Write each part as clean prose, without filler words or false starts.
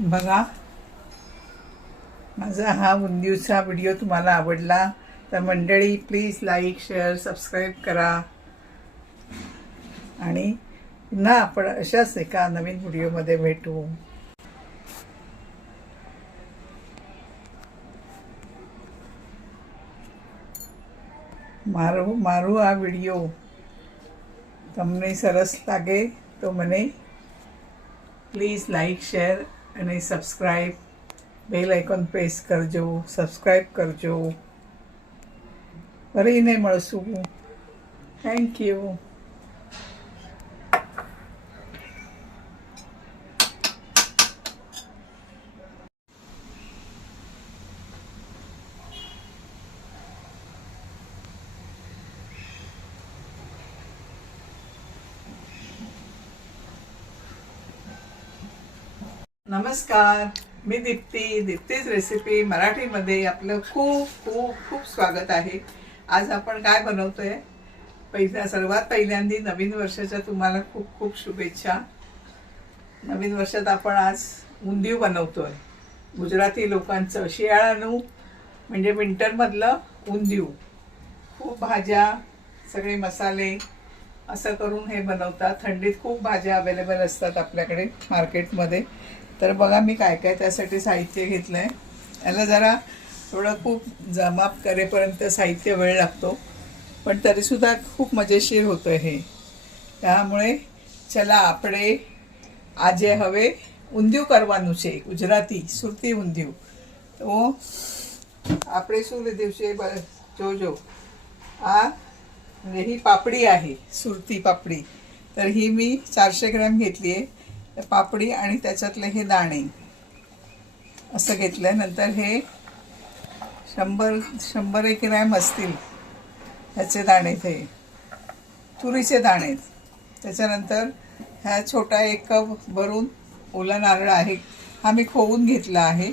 बघा, माझा हा बुंदीचा व्हिडिओ तुम्हाला आवडला तर मंडळी प्लीज लाईक शेअर सबस्क्राईब करा आणि पुन्हा आपण अशाच एका नवीन व्हिडिओमध्ये भेटू. મારું આ વિડીયો તમને સરસ લાગે તો મને પ્લીઝ લાઈક શેર અને સબસ્ક્રાઈબ બેલ આઇકોન પ્રેસ કરજો, સબસ્ક્રાઈબ કરજો. ફરીને મળશું. Thank you. नमस्कार, मी दीप्तीज रेसिपी मराठीमध्ये आपलं खूप खूप खूप स्वागत आहे. आज आपण काय बनवतोय? सर्वात पहिल्यांदा नवीन वर्षाच्या तुम्हाला खूप खूप शुभेच्छा. नवीन वर्षात आपण आज उंदीव बनवतोय. गुजराती लोकांचं शियाळानू म्हणजे विंटरमधलं उंदीव. खूप भाज्या, सगळे मसाले असं करून हे बनवतात. थंडीत खूप भाज्या अवेलेबल असतात आपल्याकडे मार्केटमध्ये. तर बघा मी काय काय त्यासाठी साहित्य घेतलं आहे. याला जरा थोडं खूप जमाप करेपर्यंत साहित्य वेळ लागतो, पण तरीसुद्धा खूप मजेशीर होतं हे. त्यामुळे चला આપણે આજે હવે ઊંધિયું કરવાનું છે. ગુજરાતી સુરતી ઊંધિયું. તો આપણે શું લીધું છે જોજો. ही पापडी आहे, सुरती पापडी. तर ही मी 400 ग्रॅम घेतली आहे. पापडी आणि त्याच्यातले हे दाणे असं घेतलं. नंतर हे 100-100 ग्रॅम असतील ह्याचे दाणे, ते तुरीचे दाणे. त्याच्यानंतर ह्या छोटा 1 कप भरून ओला नारळ आहे. हा मी खोवून घेतला आहे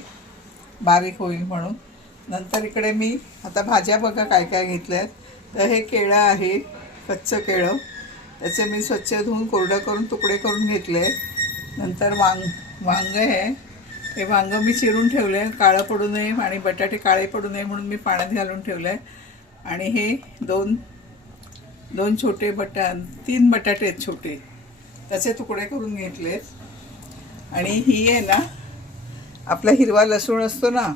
बारीक होईल म्हणून. नंतर इकडे मी आता भाज्या बघा काय काय घेतल्या आहेत. तर हे केळं आहे, कच्चं केळं. त्याचे मी स्वच्छ धुवून कोरडं करून तुकडे करून घेतले. नंतर वांग आहे. हे वांग मी चिरून ठेवलं आहे काळं पडू नये आणि बटाटे काळे पडू नये म्हणून मी पाण्यात घालून ठेवलं आहे. आणि हे दोन छोटे 3 बटाटे आहेत छोटे, त्याचे तुकडे करून घेतलेत. आणि ही आहे ना आपला हिरवा लसूण असतो ना,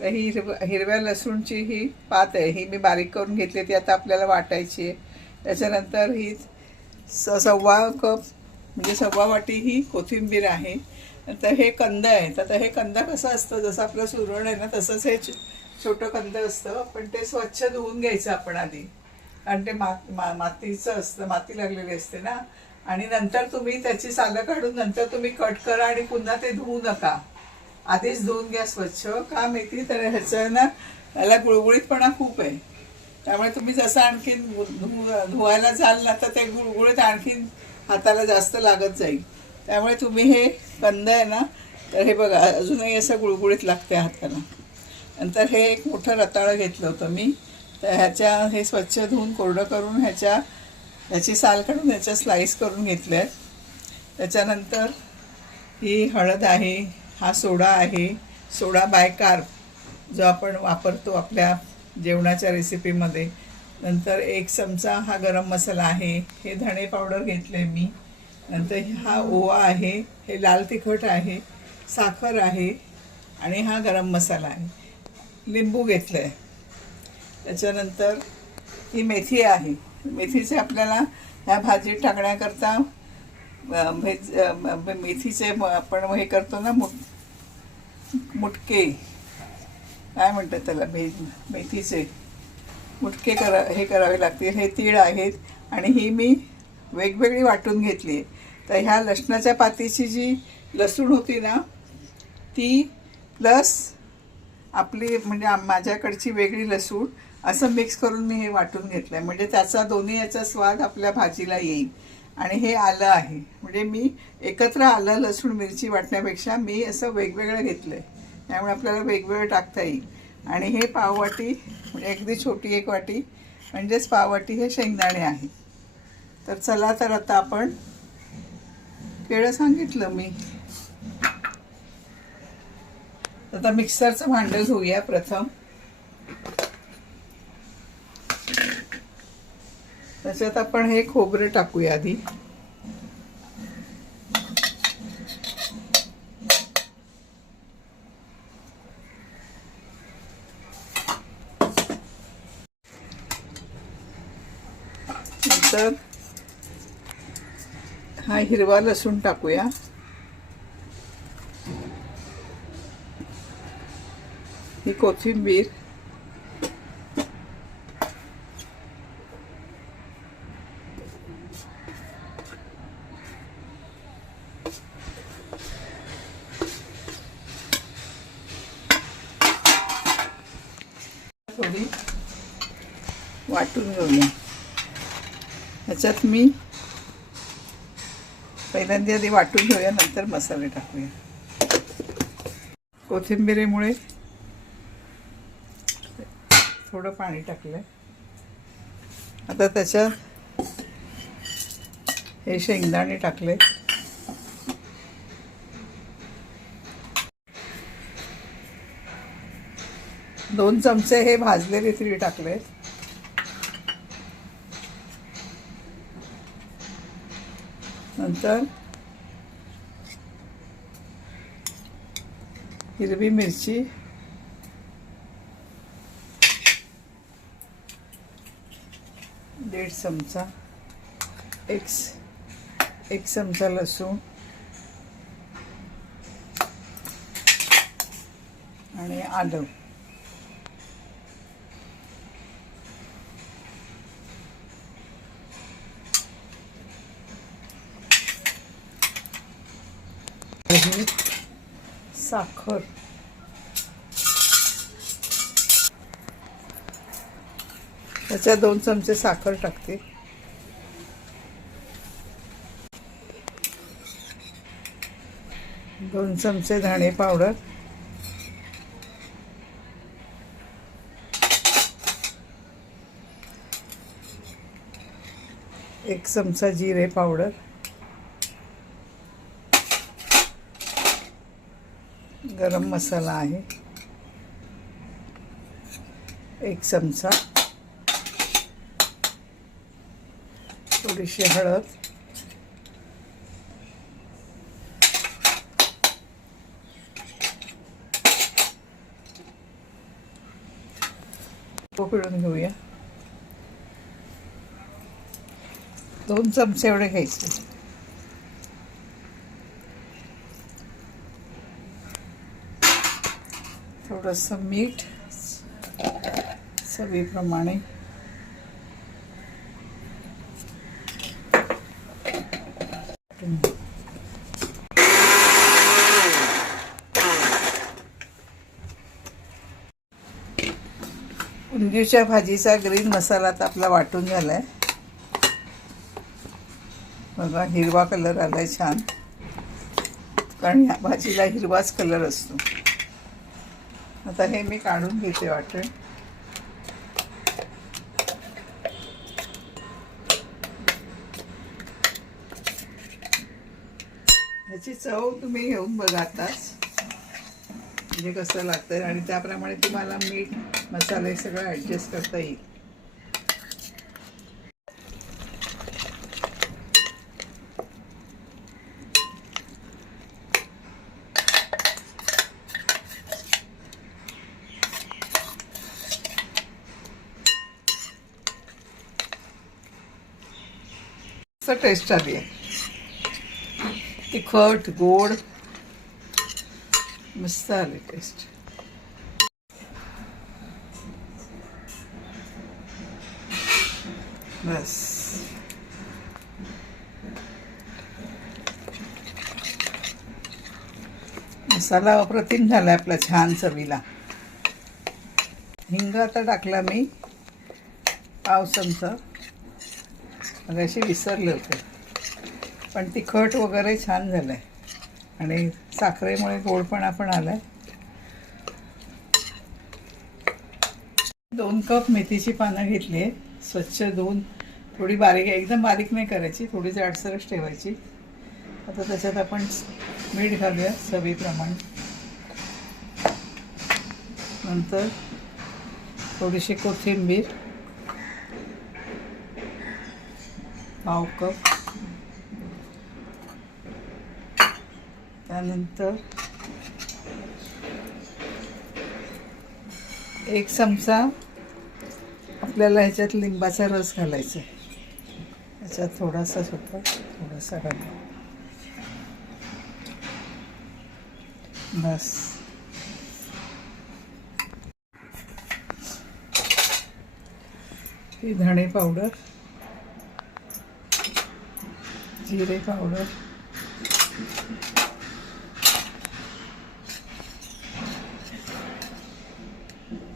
तर ही हिरव्या लसूणची ही पात आहे. ही मी बारीक करून घेतली, ती आता आपल्याला वाटायची आहे. त्याच्यानंतर ही 1.25 कप म्हणजे 1.25 वाटी ही कोथिंबीर आहे. नंतर हे कंद आहेत. आता हे कंद कसं असतं, जसं आपलं सुरण आहे ना तसंच हे छोटं कंद असतं, पण ते स्वच्छ धुवून घ्यायचं आपण आधी, कारण ते मातीचं असतं, माती लागलेली असते ना. आणि नंतर तुम्ही त्याची सालं काढून नंतर तुम्ही कट करा आणि पुन्हा ते धुवू नका. आधीच धुवून घ्या स्वच्छ. का माहिती तर ह्याचं ना त्याला गुळगुळीतपणा खूप आहे. त्यामुळे तुम्ही जसं आणखीन धुवायला जाल ना तर ते गुळगुळीत आणखीन हाताला जास्त लागत जाईल. त्यामुळे तुम्ही हे कंद आहे ना, तर हे बघा अजूनही असं गुळगुळीत लागते हाताला. नंतर हे एक मोठं रताळं घेतलं होतं मी. तर हे स्वच्छ धुवून कोरडं करून ह्याची साल काढून ह्याच्या स्लाईस करून घेतल्या आहेत. त्याच्यानंतर ही हळद आहे, हा सोडा आहे, सोडा बायकार्ब जो आपण वापरतो आपल्या जेवणाच्या रेसिपीमध्ये. नंतर 1 चमचा हा गरम मसाला आहे. हे धणे पावडर घेतले मी. नंतर हा ओवा आहे, हे लाल तिखट आहे, साखर आहे आणि हा गरम मसाला आहे. लिंबू घेतलं आहे. त्याच्यानंतर ही मेथी आहे. मेथीचे आपल्याला ह्या भाजीत टाकण्याकरता मेथीचे आपण हे करतो ना मुटके, काय म्हणतात त्याला, मेथीचे मुटके हे करावे लागतील. हे तीळ आहेत आणि ही मी वेगवेगळी वाटून घेतली आहे. तर ह्या लसणाच्या पातीची जी लसूण होती ना ती प्लस आपली म्हणजे माझ्याकडची वेगळी लसूण असं मिक्स करून मी हे वाटून घेतलं आहे. म्हणजे त्याचा दोन्ही याचा स्वाद आपल्या भाजीला येईल. आणि हे आलं आहे, म्हणजे मी एकत्र आलं लसूण मिरची वाटण्यापेक्षा मी असं वेगवेगळं घेतलं आहे. त्यामुळे आपल्याला वेगवेगळं टाकता येईल. आणि हे पाववाटी म्हणजे अगदी छोटी 1 वाटी म्हणजेच पाववाटी हे शेंगदाणे आहे. तर चला तर आता आपण केळं सांगितलं मी. आता मिक्सरचं भांडं घेऊया प्रथम. त्याच्यात आपण हे खोबरं टाकूया आधी. नंतर हा हिरवा लसूण टाकूया. ही कोथिंबीर. थोडी वाटून घेऊया. ह्याच्यात मी पहिल्यांदा आधी वाटून घेऊया, नंतर मसाले टाकूया. कोथिंबिरीमुळे थोडं पाणी टाकलं. आता त्याच्यात हे शेंगदाणे टाकले. दोन चमचे हे भाजलेले तीळ टाकले. नंतर हिरवी मिरची, 1.5 चमचा, एक चमचा लसूण आणि आलं. साखर, त्याच्यात 2 चमचे साखर टाकते. दोन चमचे धणे पावडर, 1 चमचा जिरे पावडर, गरम मसाला आहे 1 चमचा, थोडीशी हळद, पिळून घेऊया. 2 चमचे एवढे घ्यायचे. थोडंसं मीठ चवीप्रमाणे. उंदीच्या भाजीचा ग्रीन मसाला आता आपला वाटून झालाय. बघा हिरवा कलर आलाय छान, कारण ह्या भाजीला हिरवाच कलर असतो. आता हे मी काढून घेते वाटण. ह्याची चव तुम्ही घेऊन बघा आताच, म्हणजे कसं लागतं, आणि त्याप्रमाणे तुम्हाला मीठ मसाले सगळं ॲडजस्ट करता येईल. टेस्ट आली आहे, तिखट गोड मस्त आली टेस्ट. बस मसाला अप्रतिम झाला आपला छान चवीला. हिंग आता टाकला मी 1/2 चमचा, अशी विसरले होते, पण तिखट वगैरे छान झालं आहे आणि साखरेमुळे गोडपणा पण आला आहे. 2 कप मेथीची पानं घेतली आहे, स्वच्छ धुवून. थोडी बारीक, एकदम बारीक नाही करायची, थोडी जाडसरच ठेवायची. आता त्याच्यात आपण मीठ घालूया चवीप्रमाणे. नंतर थोडीशी कोथिंबीर, पाव कप, त्यानंतर 1 चमचा आपल्याला ह्याच्यात लिंबाचा रस घालायचा आहे. ह्याच्यात थोडासाच होता, थोडासा घाला बस. ही धणे पावडर, जिरे पावडर,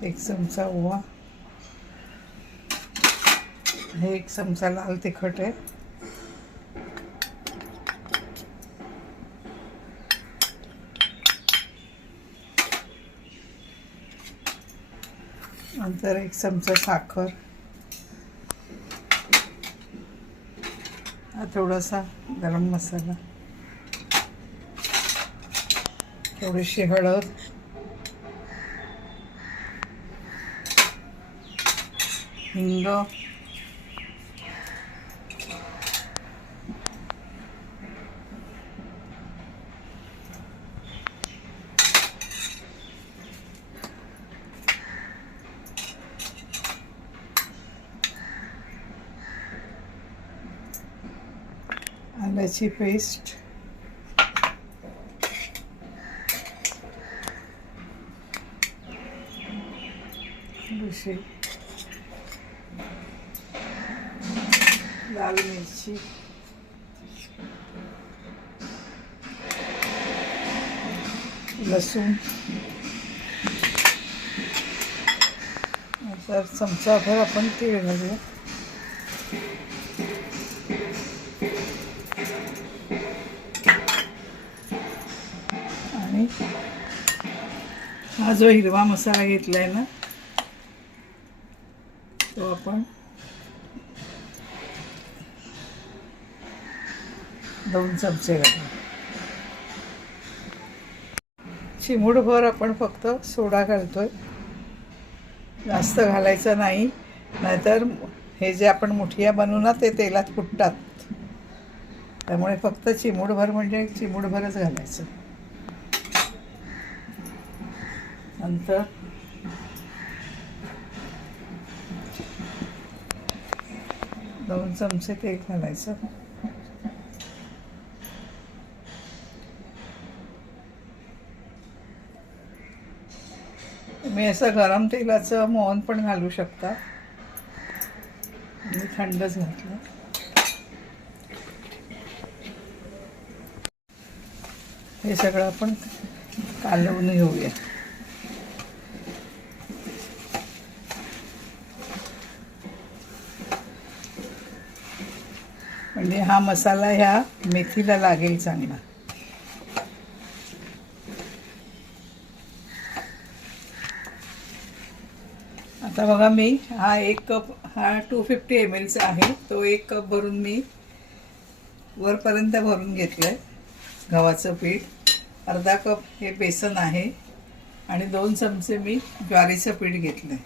एक चमचा ओवा, हे 1 चमचा लाल तिखट आहे, नंतर 1 चमचा साखर, हा थोडासा गरम मसाला, थोडीशी हळद, हिंग, आल्याची पेस्ट, थोडीशी लाल मिरची, लसूण, नंतर चमचाभर आपण तीळ घालूया, आणि हा जो हिरवा मसाला घेतला आहे ना तो आपण 2 चमचे घालू. चिमूटभर आपण फक्त सोडा घालतोय, जास्त घालायचा नाही, नाहीतर हे जे आपण मुठिया बनवू ना ते तेलात फुटतात. त्यामुळे फक्त चिमूटभर म्हणजे चिमूटभरच घालायचं. नंतर दोन चमचे तेल घालायचं. तुम्ही असं गरम तेलाचं मोहन पण घालू शकता. मी थंडच घातलं. हे सगळं आपण कालवून घेऊया. म्हणजे हा मसाला ह्या मेथीला लागेल चांगला. आता बघा मी हा 1 कप, हा 250 ml चा आहे, तो 1 कप भरून मी वरपर्यंत भरून घेतलंय. गव्हाचं पीठ, अर्धा कप हे बेसन आहे आणि 2 चमचे मी ज्वारीचं पीठ घेतलंय.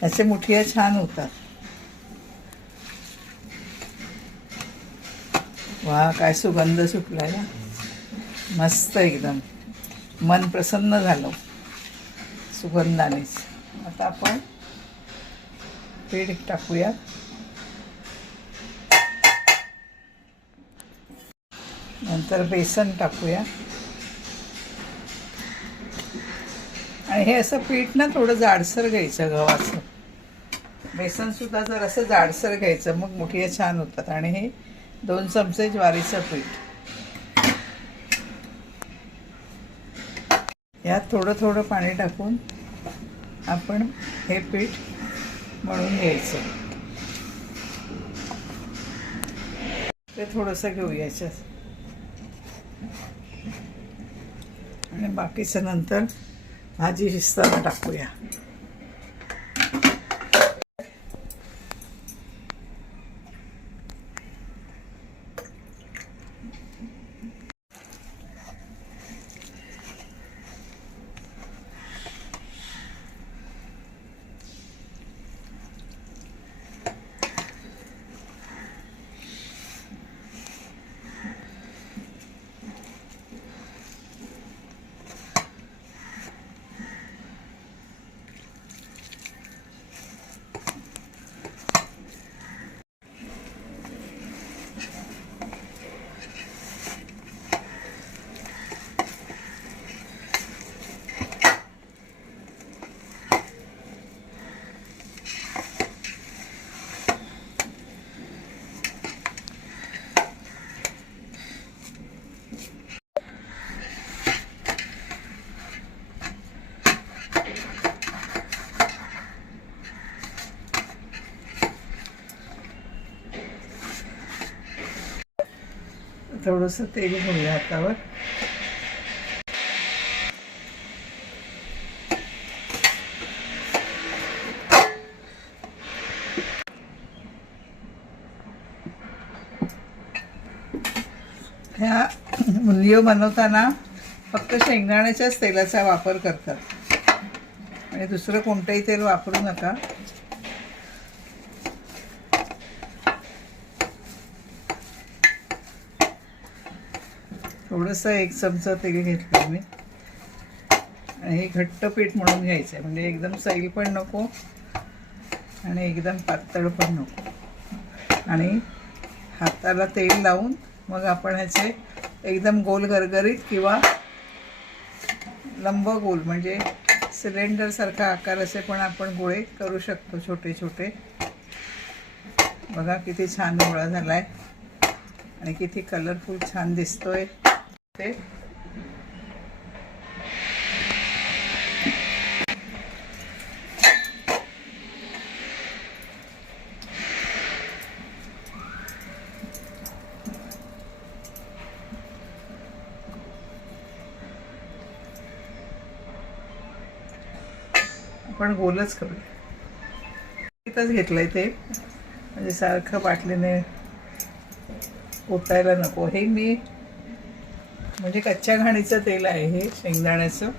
त्याचे मुठिया छान होतात. वा, काय सुगंध सुटलाय ना, मस्त एकदम मन प्रसन्न झालं सुगंधानेच. आता आपण पीठ टाकूया. नंतर बेसन टाकूया. आणि हे असं पीठ ना थोडं जाडसर घ्यायचं गव्हाचं. बेसन सुद्धा जर असं जाडसर घ्यायचं, मग मुठिया छान होतात. आणि हे 2 चमचे ज्वारीचं पीठ, यात थोडं थोडं पाणी टाकून आपण हे पीठ मळून घ्यायचं. ते थोडंसं घेऊया याच्यात आणि बाकीचं नंतर भाजी शिजताना टाकूया. थोडंसं तेल घेऊया हातावर. ह्या मुंदियो बनवताना फक्त शेंगदाण्याच्याच तेलाचा वापर करतात आणि दुसरं कोणतंही तेल वापरू नका. थोडंसं 1 चमचा तेल घेतलं मी आणि हे घट्ट पीठ म्हणून घ्यायचं आहे, म्हणजे एकदम सैल पण नको आणि एकदम पातळ पण नको. आणि हाताला तेल लावून मग आपण ह्याचे एकदम गोल गरगरीत किंवा लंब गोल म्हणजे सिलेंडरसारखा आकार असे पण आपण गोळे करू शकतो, छोटे छोटे. बघा किती छान गोळा झाला आहे आणि किती कलरफुल छान दिसतोय ते. आपण गोलच करूया. इथंच घेतलंय ते, म्हणजे सारखं बाटलीने ओतायला नको. हे मी म्हणजे कच्च्या घाणीचं तेल आहे हे शेंगदाण्याचं.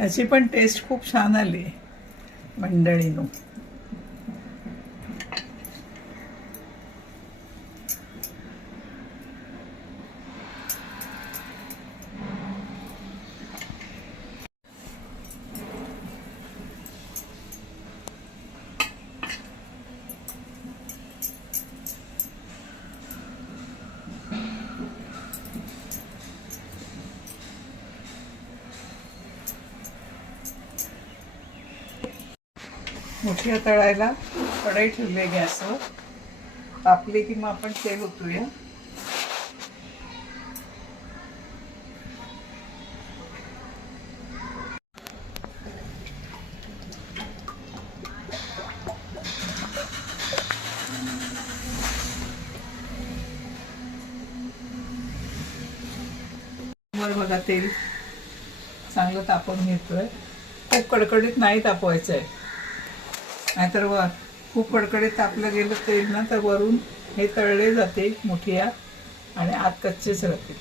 याची पण टेस्ट खूप छान आली आहे मंडळीनो. मोठी तळायला कढई ठेवली गॅसवर. तापली की मग आपण तेल ओतूया. वर बघा तेल चांगलं तापवून घेतोय. खूप कडकडीत नाही तापवायचं आहे, नाहीतर खूप कडकडीत तापलं गेलं तेल ना तर वरून हे तळले जाते मुठिया आणि आत कच्चेच राहते.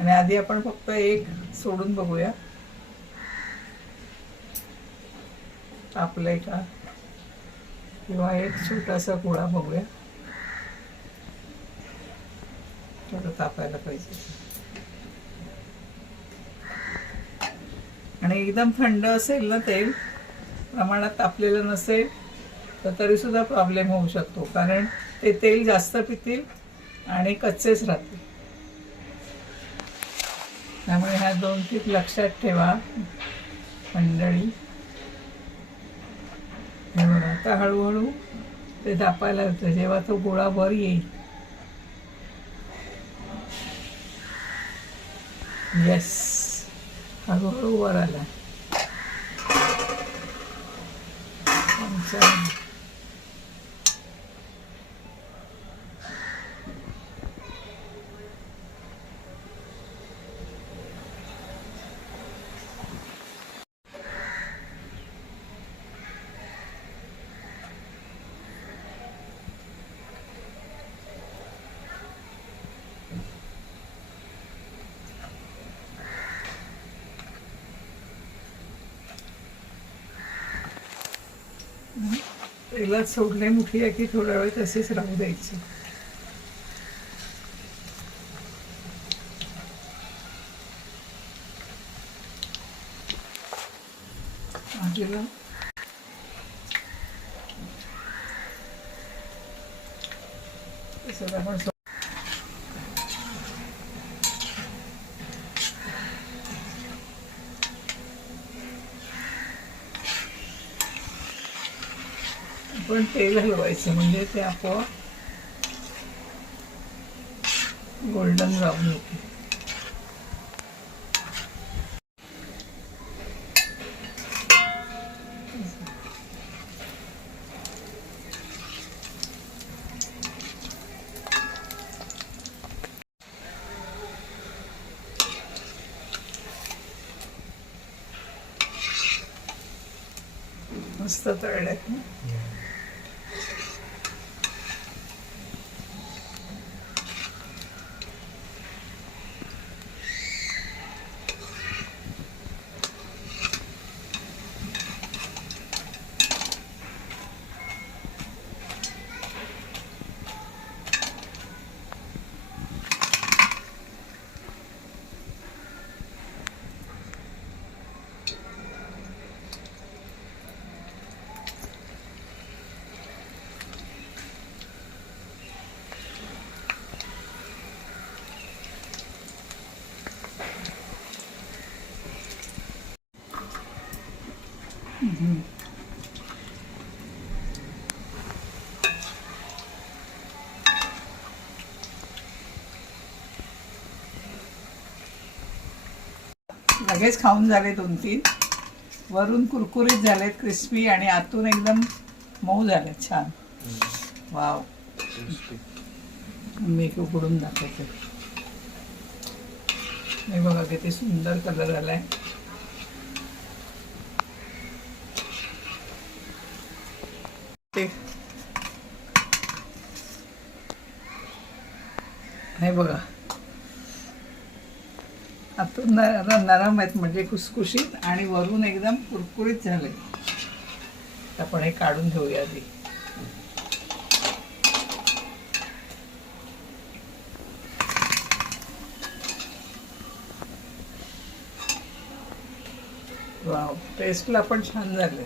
आणि आधी आपण फक्त एक सोडून बघूया तापलंय का, किंवा एक छोटासा गोळा बघूया. थोडं तापायला पाहिजे. आणि एकदम थंड असेल ना तेल, प्रमाणात तापलेलं नसेल तर तरीसुद्धा प्रॉब्लेम होऊ शकतो, कारण ते तेल जास्त पितील आणि कच्चेच राहतील. त्यामुळे ह्या 2 टीप लक्षात ठेवा मंडळी. हे बघा आता हळूहळू ते तापायला होतं. जेव्हा तो गोळा वर येईल, येस, हळूहळू वर आला. तेलात सोडले मुठीया की थोडा वेळ तसेच राहू द्यायचे. आजीला तसं आपण पण तेल हलवायचं म्हणजे ते आपोआप गोल्डन ब्राऊन होते. मस्त तळले. लगेच खाऊन झाले 2-3. वरून कुरकुरीत झालेत, क्रिस्पी, आणि आतून एकदम मऊ झालेत. छान. वाव. मी एक उघडून दाखवते. हे बघा किती सुंदर कलर आलाय. हे बघा आतून नरम आहेत, म्हणजे खुसखुशीत, आणि वरून एकदम कुरकुरीत झाले. आपण हे काढून घेऊया आधी. वाव, टेस्टला पण छान झाले.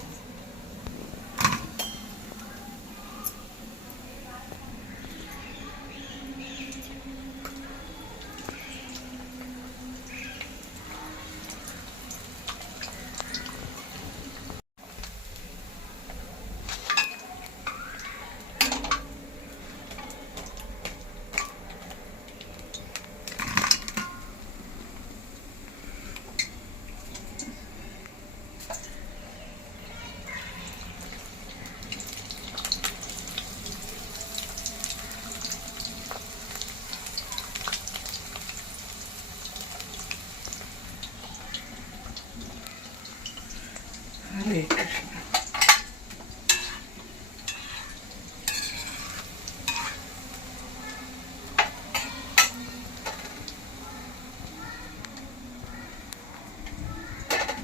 हरे कृष्ण.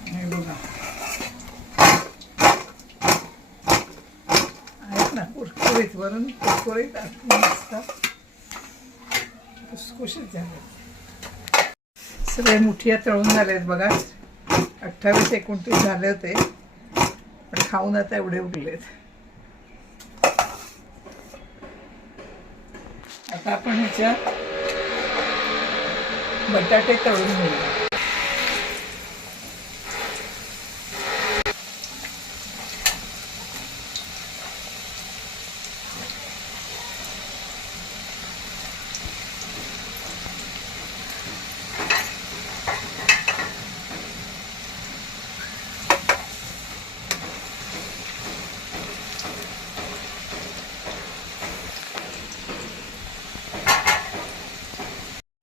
हे बघा आहेत ना कुरकुरीत, वरून कुरकुरीत, आतून मस्त खुसखुशीत झाले. सगळे मुठिया तळून झालेत बघा. 28-29 झाले होते, पण खाऊन आता एवढे उरलेत. आता आपण ह्याच्या बटाटे तळून घेऊया.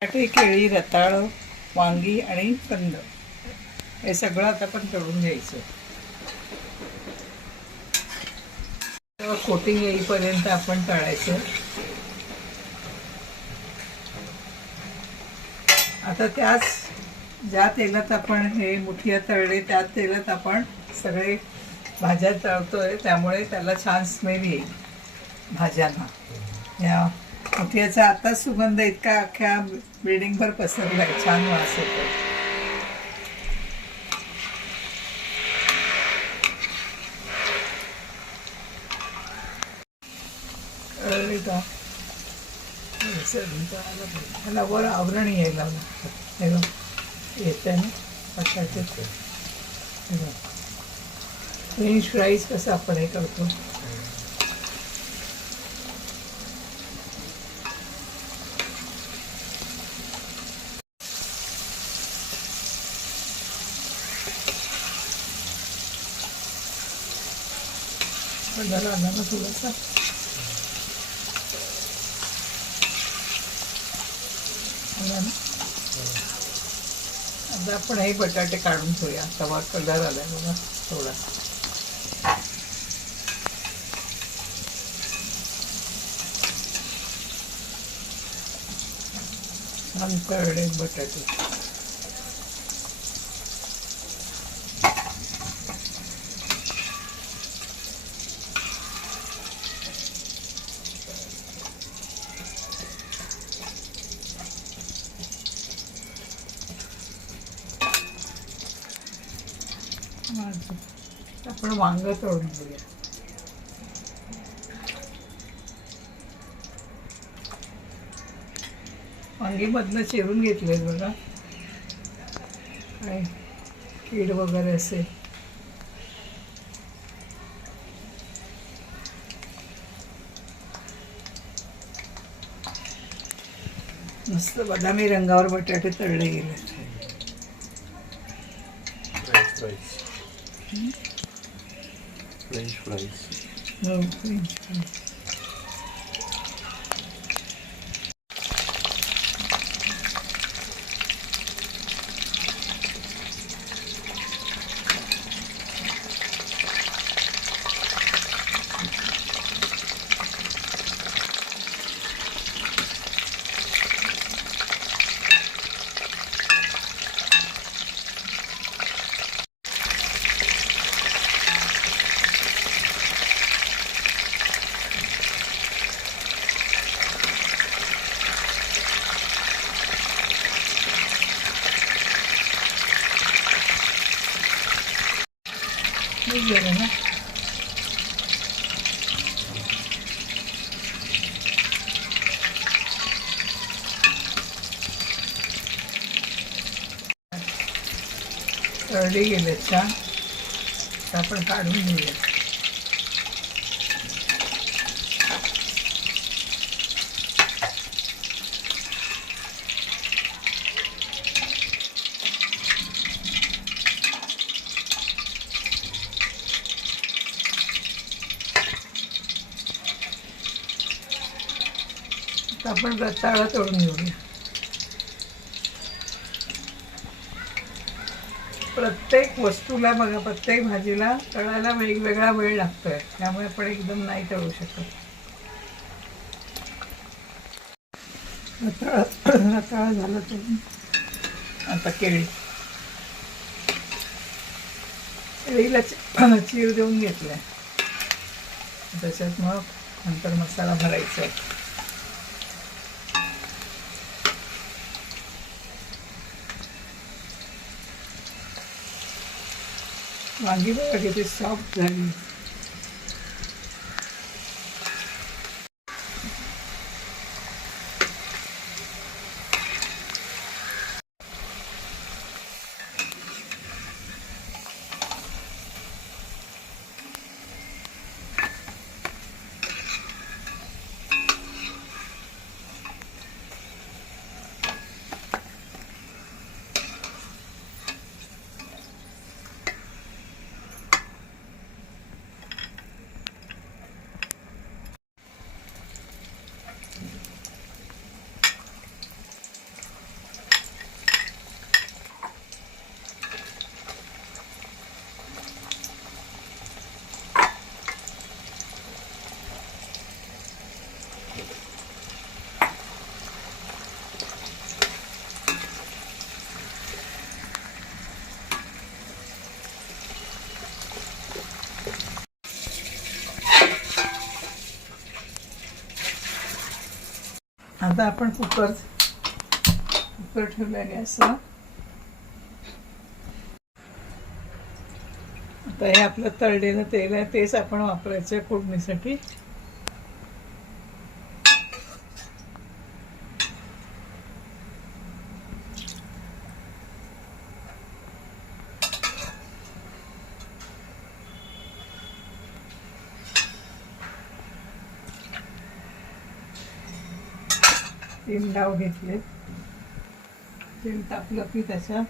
बटाटे, केळी, रताळ, वांगी आणि कंद हे सगळं आता पण तळून घ्यायचं. कोटिंग येईपर्यंत आपण तळायचं. आता त्याच ज्या तेलात आपण हे मुठिया तळले त्या तेलात आपण सगळे भाज्या तळतोय, त्यामुळे त्याला छान स्मेल येईल भाज्यांना. या मुठियाचा आता सुगंध इतका अख्ख्या बिल्डिंगभर पसरलाय. छान वास येतो. कळले का? त्याला वर आवरण यायला येते ना बटाटे. फ्रेंच फ्राईज कसं आपण हे करतो. झाला ना थोडासा. आता आपण हे बटाटे काढून ठेवूया. तवा कलर आलाय बघा थोडा. छान तळले बटाटे. आपण वांग तळून घेऊया. वांगी मधनं चिरून घेतलेत बघा, काय कीड वगैरे असेल. मस्त बदामी रंगावर बटाटे तळले गेलेत. French fries. हो, फ्रेंच फ्राईज. गेले ना. तळले गेले छान. आपण काढून घेऊया. आपण रताळा तळून घेऊया. प्रत्येक वस्तूला बघा, प्रत्येक भाजीला तळायला वेगवेगळा वेळ लागतोय, त्यामुळे आपण एकदम नाही तळू शकत. रताळा झालं तळून. आता केळीला चीर देऊन घेतलाय. त्याच्यात मग नंतर मसाला भरायचा आहे. वांगी बघा किती सॉफ्ट झाली. आता आपण कुकर ठेवल्याने असं. आता हे आपलं तळलेलं तेल आहे, तेच आपण वापरायचं फोडणीसाठी. तीन डाव घेतले. तेल टाकलं की त्याच्यात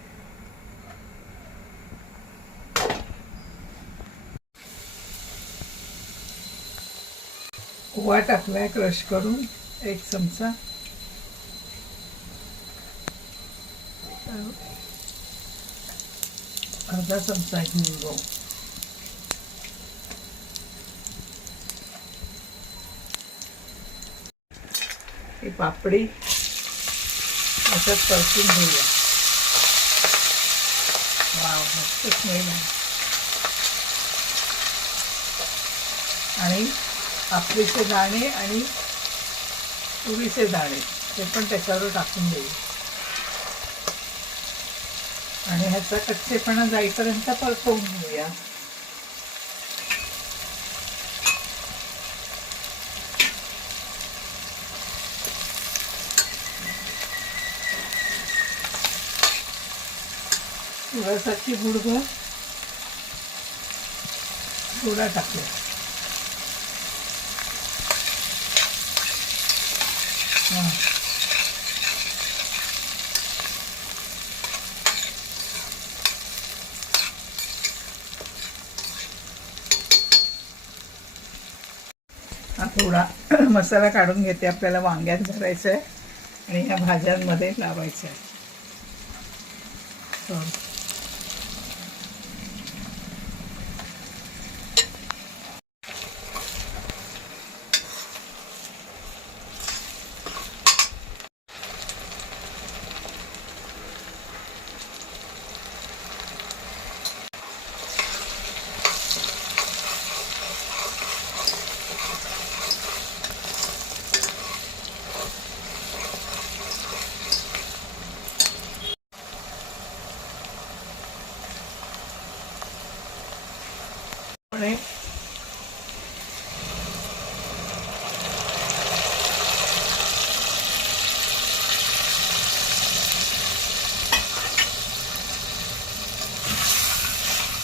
ओवा टाकलाय क्रश करून 1 चमचा. अर्धा चमचा हिंग. ही पापडी याच्यात परतून घेऊया. वाव, मस्त स्मेल आहे. आणि आपलीचे दाणे आणि तुरीचे दाणे ते पण त्याच्यावर टाकून देऊ आणि ह्याचा कच्चेपणा जाईपर्यंत परतवून घेऊया. थोडासाठी बुडभर सोडा टाकूया. हां, हा थोडा मसाला काढून घेते. आपल्याला वांग्यात भरायचं आहे आणि ह्या भाज्यांमध्ये लावायचं आहे. पण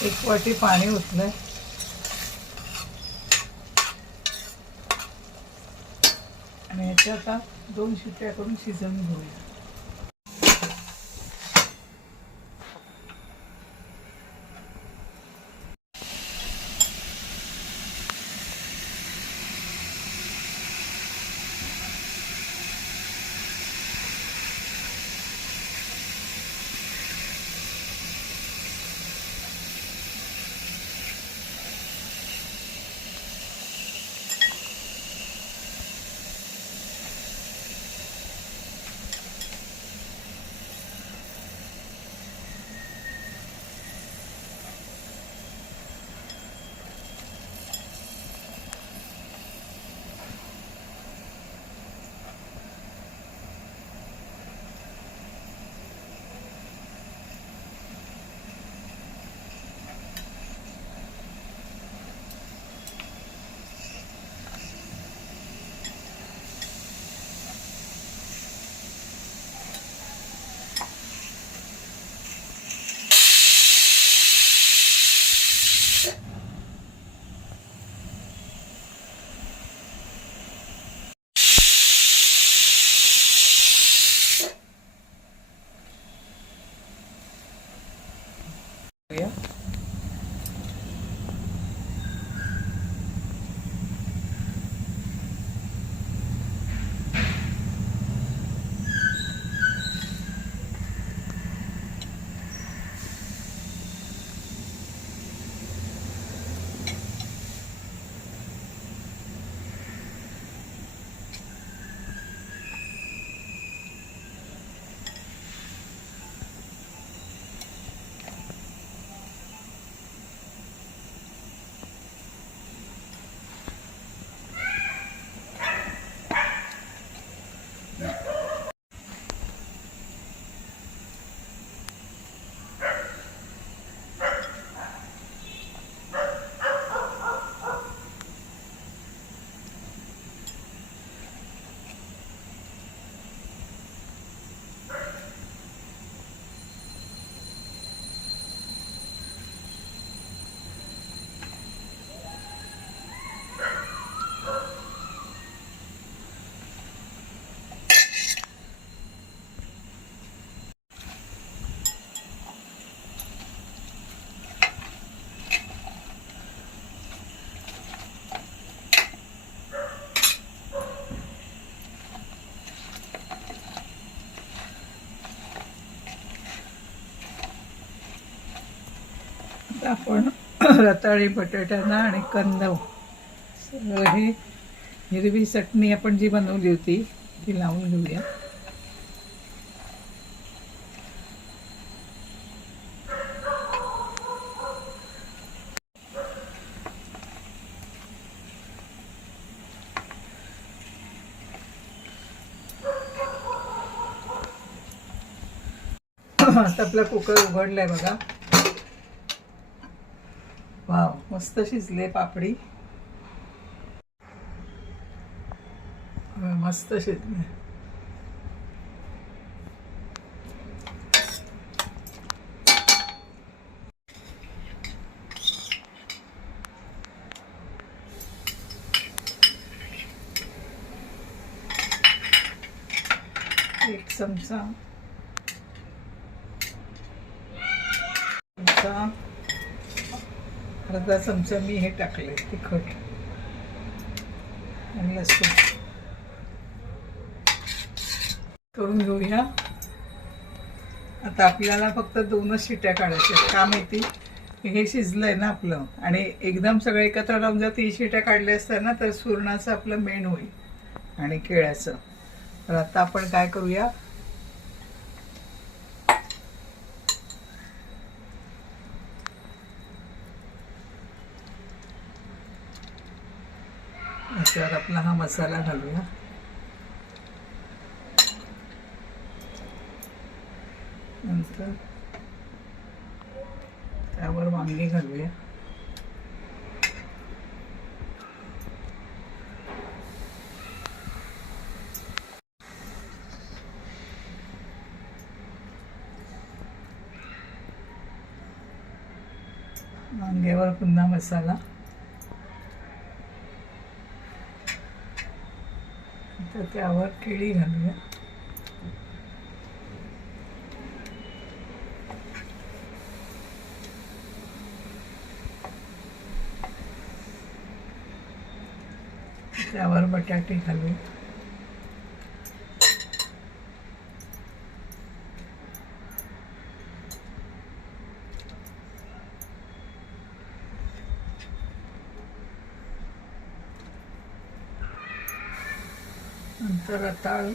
एक वाटी पाणी ओतलंय आणि ह्याच्या आता 2 शिट्ट्या करून शिजवून घेऊया. आपण रताळी बटाट्यांना आणि कंद हे हिरवी चटणी आपण जी बनवली होती ती लावून घेऊया. आता आपला कुकर उघडलाय बघा. वाव, मस्त शिजले पापडी. मस्त शिजले. एक चमचा अर्धा चमचा मी हे टाकले तिखट आणि लसूण करून घेऊया. आता आपल्याला फक्त 2च शिट्या काढायच्या. का माहिती, हे शिजलंय ना आपलं, आणि एकदम सगळं एकत्र लावून जर 3 शिट्या काढल्या असत्या ना तर सुरणाचं आपलं मेन होईल आणि केळ्याचं. तर आता आपण काय करूया, याच्यावर आपला हा मसाला घालूया. नंतर त्यावर वांगी घालूया. वांग्यावर पुन्हा मसाला. तर त्यावर केळी घालूया. त्यावर बटाटे घालूया. नंतर रताळ,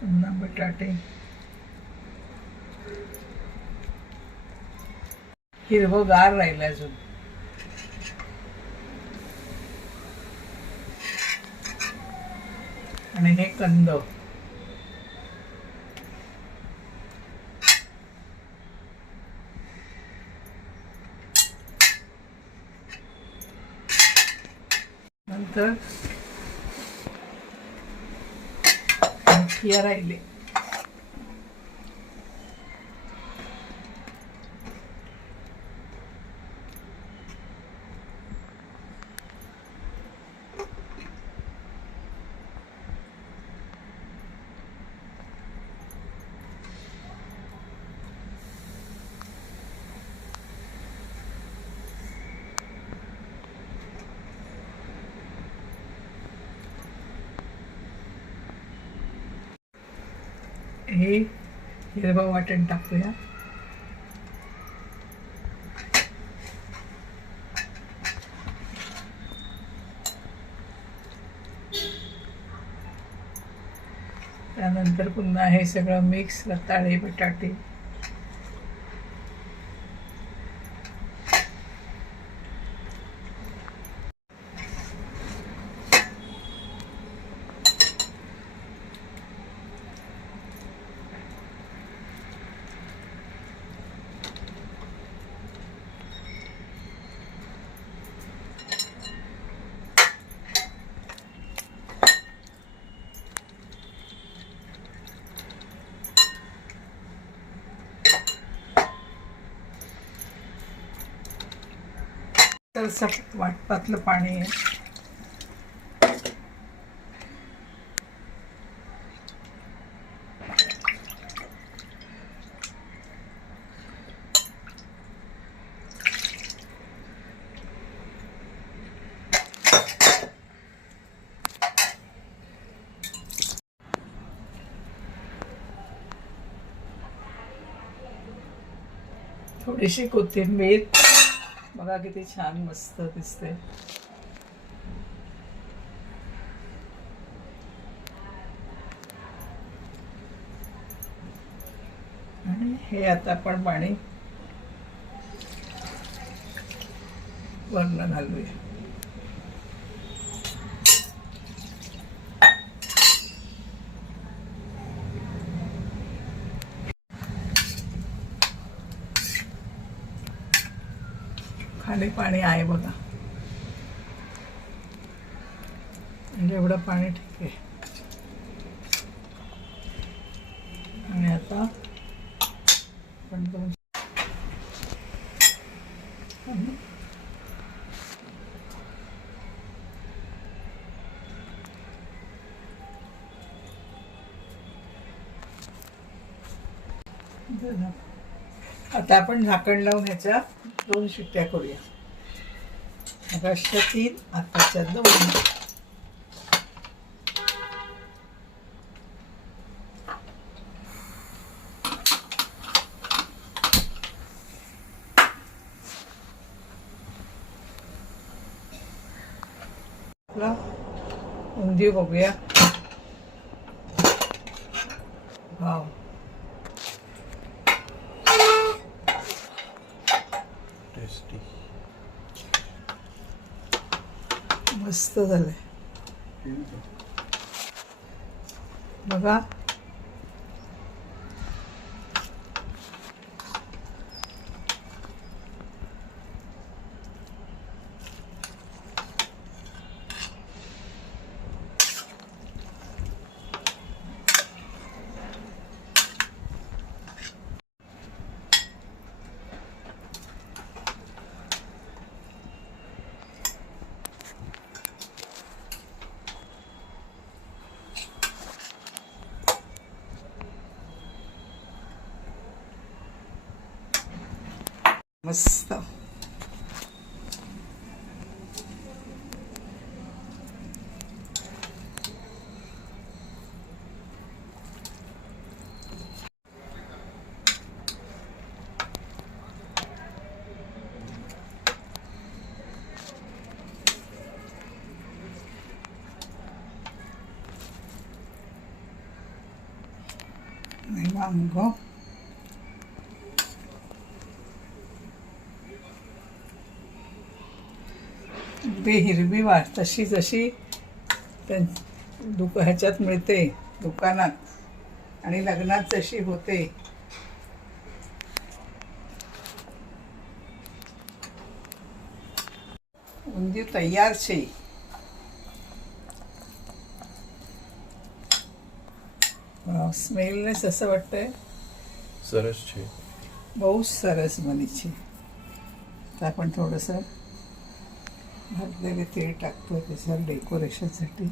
पुन्हा बटाटे, हिरवंगार राहिलं अजून. आणि हे कंद. नंतर आणखी राहिले. हे हिरवं वाटण टाकूया. त्यानंतर पुन्हा हे सगळं मिक्स रताळे बटाटे. तर वाटपातलं पाणी आहे. थोडीशी कोथिंबीर. बघा किती छान मस्त दिसते. आणि हे आता आपण पाणी वरनं घालूया. खाली पाणी आहे बघा, म्हणजे एवढं पाणी ठीक आहे. आणि आता आपण आता आपण झाकण लावून ह्याच्या 2 शिट्ट्या करूया. मगाच्या 3, आताच्या 2. उंदीव बघूया. Wow, tasty. मस्त झालंय बघा. मस्त. वांग, अगदी हिरवी वाट तशी जशी ह्याच्यात मिळते दुकानात आणि लग्नात जशी होते. उंदीव तयार છે. સ્મેલને સસે વાટે સરસ છે. બહુ સરસ બની છે. तर आपण थोडंसं भाजलेले तेल टाकतो त्याच्यावर डेकोरेशनसाठी.